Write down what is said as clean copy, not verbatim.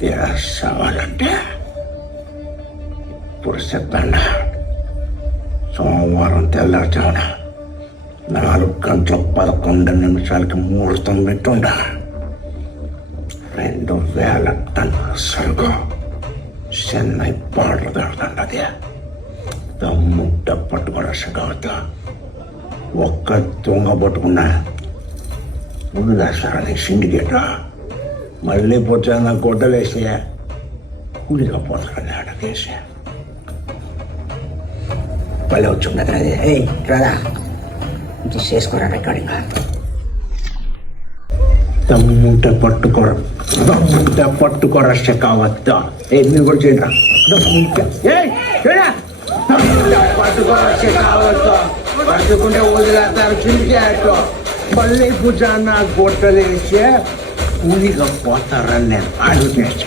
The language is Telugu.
తీరాలంటే ఇప్పుడు చెప్పండి. సోమవారం తెల్లారుజామున 4:11 ముహూర్తం పెట్టుండ 2000 టన్నుల సరుకు చెన్నై బార్డర్ దాడుతుండది. దమ్ముట్ట పట్టుకోవడం కావద్దు. ఒక్క దొంగ పట్టుకున్నా ముందుగా సార్ సిండికేట్ మళ్ళీ పొద్దున్న గొడ్డలేసి కూలిగా పోతాడు ఆడకేసి మళ్ళీ వచ్చున్నది. అది రాదా ఇది చేసుకోరా రికార్డింగ్. దమ్ముంట పట్టుకోరా కావద్దా. మీరు కూడా చేయరా పట్టుకోరా కావద్దు. పట్టుకుంటే వదిలేస్తారు సిండికేట్. మళ్ళీ భుజాన్న గొడ్డలేసి కూలిగా పోతారని నేను అడుగుతాను.